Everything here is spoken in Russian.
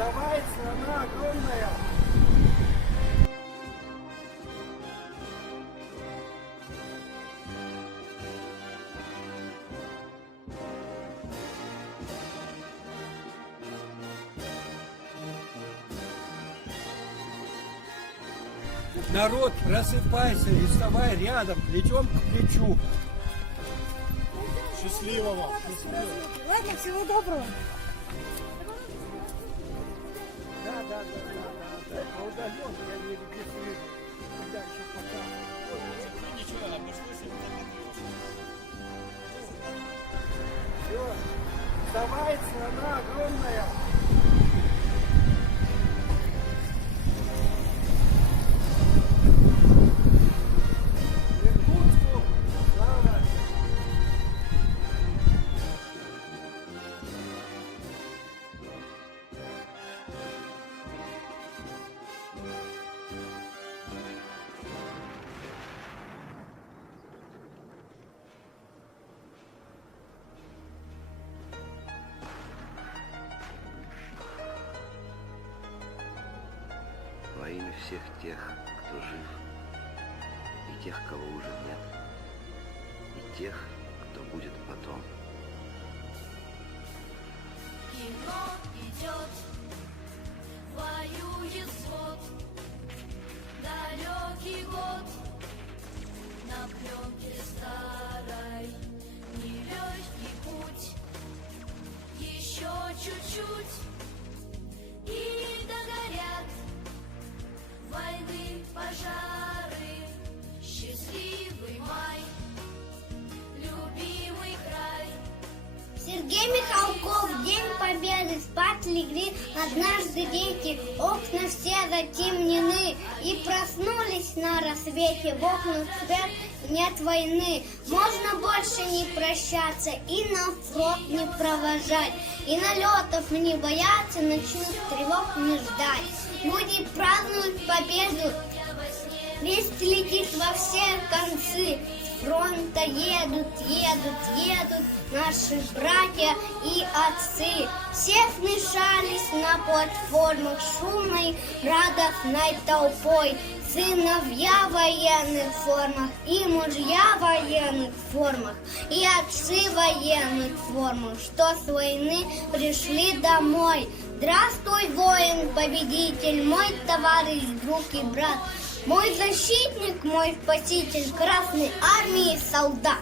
Вставай, страна огромная! Народ, просыпайся и вставай рядом, плечом к плечу. Счастливого! Ладно, всего доброго. Да. А удален я не регистрирую. Дальше пока. Ничего, обошлось, Все. Вставай, страна огромная. Иркутску слава. Во имя всех тех, кто жив, и тех, кого уже нет, и тех, кто будет потом. Кино идет, воюет взвод, далекий год, на пленке старой, нелегкий путь, еще чуть-чуть, и догорят войны, пожары, счастливый май, любимый край. Сергей Михалков, День Победы, спать легли однажды дети, окна все затемнены, и проснулись на рассвете, в окнах свет, нет войны. Можно больше не прощаться и на фронт не провожать, и налетов не бояться, ночных тревог не ждать. Люди празднуют победу, весть летит во все концы. С фронта едут наши братья и отцы. Все смешались на платформах шумной, радостной толпой. Сыновья в военных формах и мужья в военных формах, и отцы в военных формах, что с войны пришли домой. Здравствуй, воин-победитель, мой товарищ, друг и брат, мой защитник, мой спаситель, Красной Армии солдат.